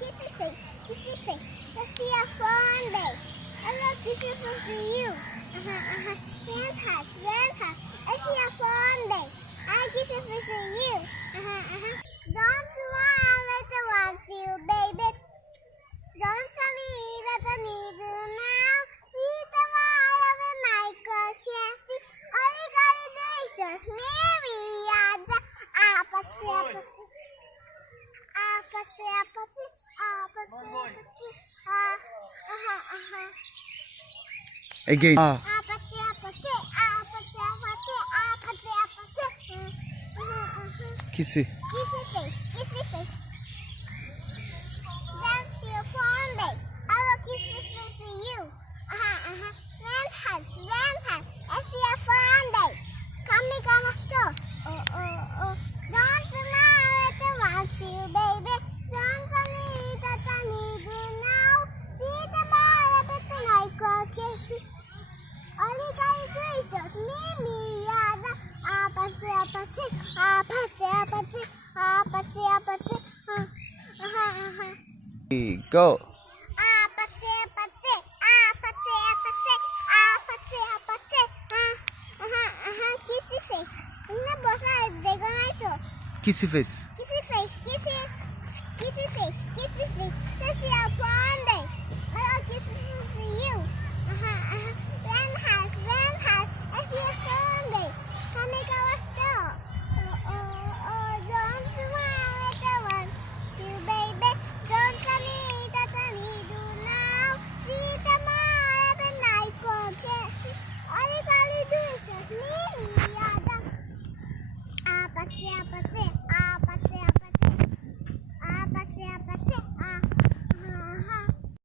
Kissy face, kissy face. Let's see a fun day. I love kissy face to you. Fantastic. Let's see a fun day. I kissy face to you. Don't worry, I want you, baby. Don't tell me that I need you now. See the wall of a Michael Cassie. All you gotta do is just marry Yada. Again. Kissy. Kissy face, kissy face. That's your phone day. I will kiss your face to you. Valentine. It's your phone day. Come store. Don't you know that I want you, baby? Don't tell me that I need you now. See the ball of the night called Kissy. All you gotta do is just meet me, Yada. Go. Kissy face. Ini bosa degan itu. Kissy face. Kissy face. Says you are one day. I will kiss you. Valentine. It's your fun day. Come make our store. Don't you want the one to baby? Don't tell me that I need you now. See the mall every night for kiss. All you gotta do is just meet me, Yada. Apathy.